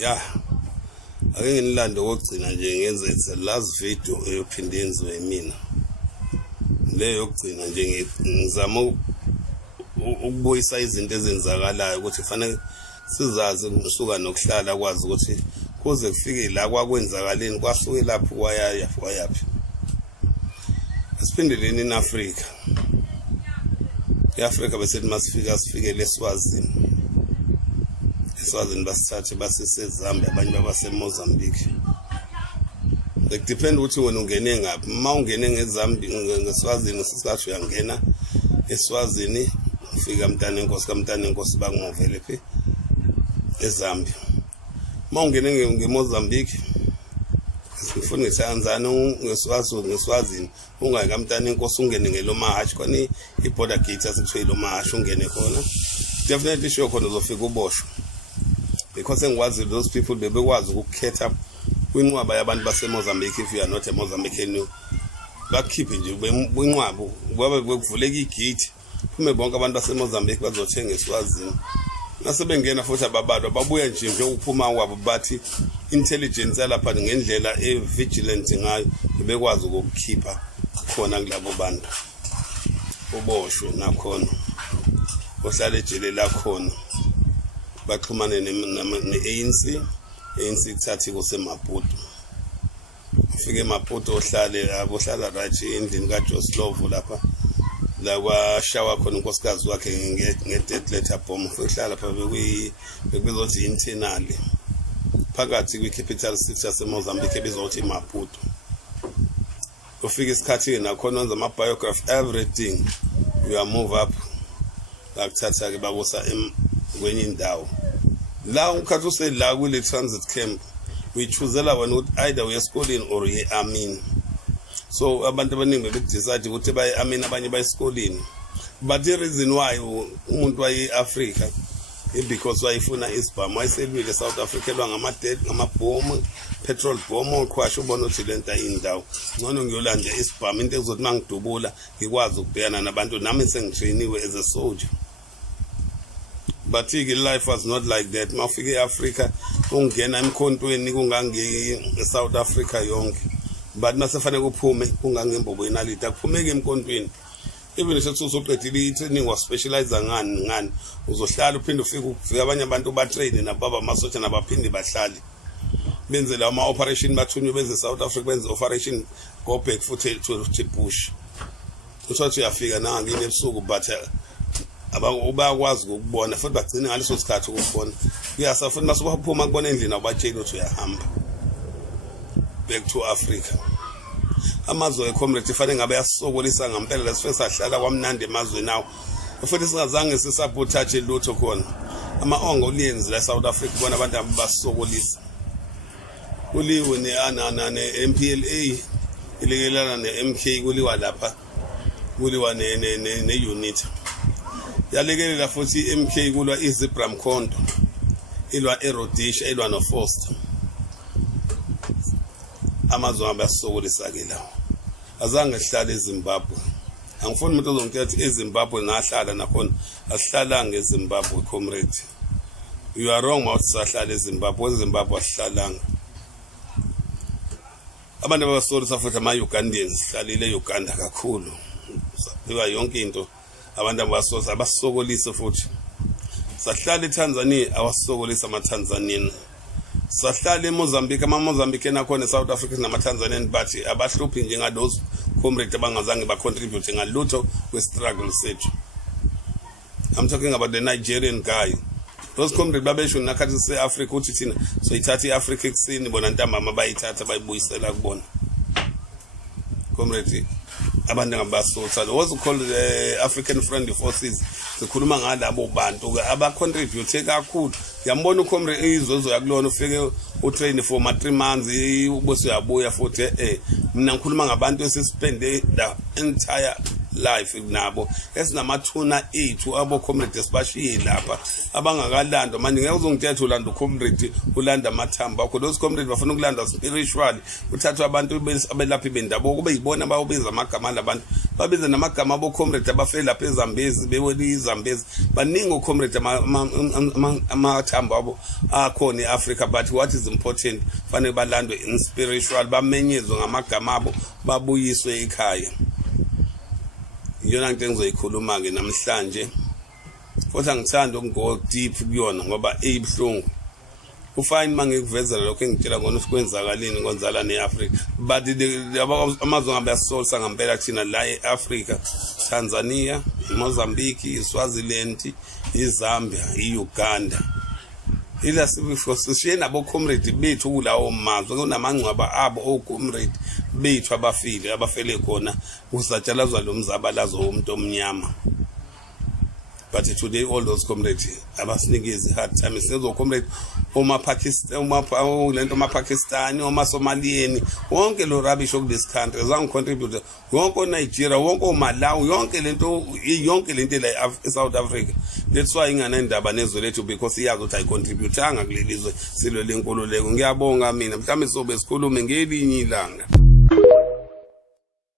Yeah, ake nginilando kokugcina nje ngenze the last video eyophinde yenziwe mina. Le yokugcina nje ngizama ukubuyisa izinto ezenzakalayo ukuthi kufanele sizazi ukusuka nokuhlala kwazi ukuthi kuze kufike la kwakwenzakaleni kwasuke lapho wayaphi. Asiphindeleni in Africa. eAfrica bese masifika sifikele eSwazini. eSwazini basithathe basise Zambia abanye babase Mozambique. It depend ukuthi wena ungene ngaphi. Uma ungene ngeZambia ngeSwazini sisathu uyangena eSwazini ufika kaMntanenkosi bangovele phi eZambia. Uma ungene ngeMozambique sifuna ngeTanzania ngeSwazini ungayi kaMntanenkosi ungene ngeLomahash khona iborder gate asikuthiwa iLomahash ungene khona. Definitely sure khona uzofika uboshwe. Because engikwazi those people bebekwazi ukukhetha kwinqwaba yabantu baseMozambique. If you are not a Mozambican bakhiphe nje kwinqwaba ngoba bekuvuleka igate kume bonke abantu baseMozambique bazothenga eSwazini. Nasebengena futhi ababalwa babuya nje ukuphuma kwabo bathi intelligence yalapha ngendlela vigilant ngayo bekwazi ukukhipha khona kulabo bantu uboshwe nakhona ohlala ejele la khona baxhumane ne-ANC kuthathi kuseMaputo ufike eMaputo ohlala right endlini kaJoslovo lapha la kwashawa khona unkosikazi wakhe nge-death letter bomb uhlala lapha bekuzothi internal phakathi kwi-capital city yaseMozambique ebizothi Maputo. Ufika isikhathi nakhona wenza ama-biography everything you move up bakuthatha ke bakusa kwenye indawo la ukhathi usela kule transit camp uyichuzela wena ukuthi either uye esikoleni or uye army. So abantu abaningi bebedecide ukuthi baye army abanye baye esikoleni, but the reason why umuntu waye eAfrica because wayifuna isibhamu wayeselwile South Africa elwa ngamabhomu petrol bomb oqhwasha ubona ukuthi lento ayindawo ngcono ngiyolanda isibhamu into ezothi mangidubula ngikwazi ukubhekana nabantu nami sengitrainiwe as a soldier. But life was not like that. Mafike eAfrica ungena emkhontweni kungange South Africa yonke, but nasefanele kuphume kungangembobo inalita kuphumeke emkhontweni. Even if usuqedile i-training was specialize ngani uzohlala uphinde ufike abanye abantu batrain nababa amasotsha nabaphinde bahlale benze la ama operation bathunywe benze South Africa benze operation go back futhi to bush. Usothi uyafika nangini ebusuku but bayakwazi ukubona futhi bagcina ngaleso sikhathi ukubona kuyasa futhi masubaphuma kubona endlini abatshela ukuthi uyahamba back to Africa. Amazwe eComrade fanele ngabe yasokolisa ngempela lesifike sahlala kwamnandi emazweni nawo futhi singazange sisabotage lutho khona ama-ongo uliyenzi la South Africa bona abantu abasokolisa kuliwe ne-MPLA ilekelana ne-MK kuliwa lapha kuliwa ne-unit yalekelela futhi i-MK kulwa iZebra Mkhonto ilwa eRhodesia ilwa noForster. Amazwe abasokolisa ke lawo azange sihlale eZimbabwe. Angifuni umuntu ozongithetha eZimbabwe ngahlala nakhona asihlala ngeZimbabwe comrade. You are wrong mawuthi sahlala eZimbabwe. eZimbabwe asihlalanga. Abantu abasolisa futhi ama-Ugandans sihlalile Uganda kakhulu. Saphiwa yonke into abantu abasolisa abasokolisa futhi. Sahlala eTanzania awasokolisa amaTanzanian. Sahlala eMozambique ama-Mozambique nakhona eSouth Africa namaTanzanian but abahluphi njengathose comrade abangazange bacontribute ngalutho kwe-struggle sethu. I'm talking about the Nigerian guy. Those comrade babesho nakhathi se-Africa uthi thina so ithatha i-Africa ekuseni bona ntambama bayithatha bayibuyisela kubona. Comrade abantu ngabasolisa was called the African Friendly Forces sikhuluma ngalabo bantu abacontribute kakhulu. Yambona uComrade izozo yakulona ufike utrain for 3 months ubose uyabuya futhi mina ngikhuluma ngabantu esespende the entire life nabo esinamathuna ethu abo comrade esibashiye lapha abangakalandwa manje ngeke uzongithetha ulanda ucomrade ulanda amathamba akho those comrade bafuna ukulanda spiritual uthathwa abantu abelaphi bendabuko kube yibona bayobiza amagama labantu babiza namagama abo comrade abafela lapha eZambezi beweli iZambezi baningi comrade amathamba abo akhona eAfrica but what is important fanele balandwe in spiritual bamenyezwe ngamagama abo babuyiswe ekhaya iyona into engizoyikhuluma ke namhlanje kodwa ngithanda ukungo deep kuyona ngoba eyibhlungu ufine mangikuvezela lokho engitshela ngona ukwenzakalini ngonzala neAfrica but amazwe ngabe yasolsa ngempela thina la eAfrica Tanzania Mozambique iSwaziland iZambia iUganda ila sibifosishiye nabo comrade bethu kulawo mazwe kunamangcwaba abo ocomrade bethu abafele khona kusatshalazwa lo mzabalazo womuntu omnyama but today all those comrades abasinikezi hard time sinezo comrade oma Pakistani oma Somalian wonke lo rubbish of this country zangu contribute wonke Nigeria wonke Malawi yonke lento la eSouth Africa that's why inganendaba nezwe lethu because iyazi ukuthi ayicontribute anga kulelizwe silo lenkululeko ngiyabonga mina mhlawumbe sobe sikhulume ngelinye ilanga.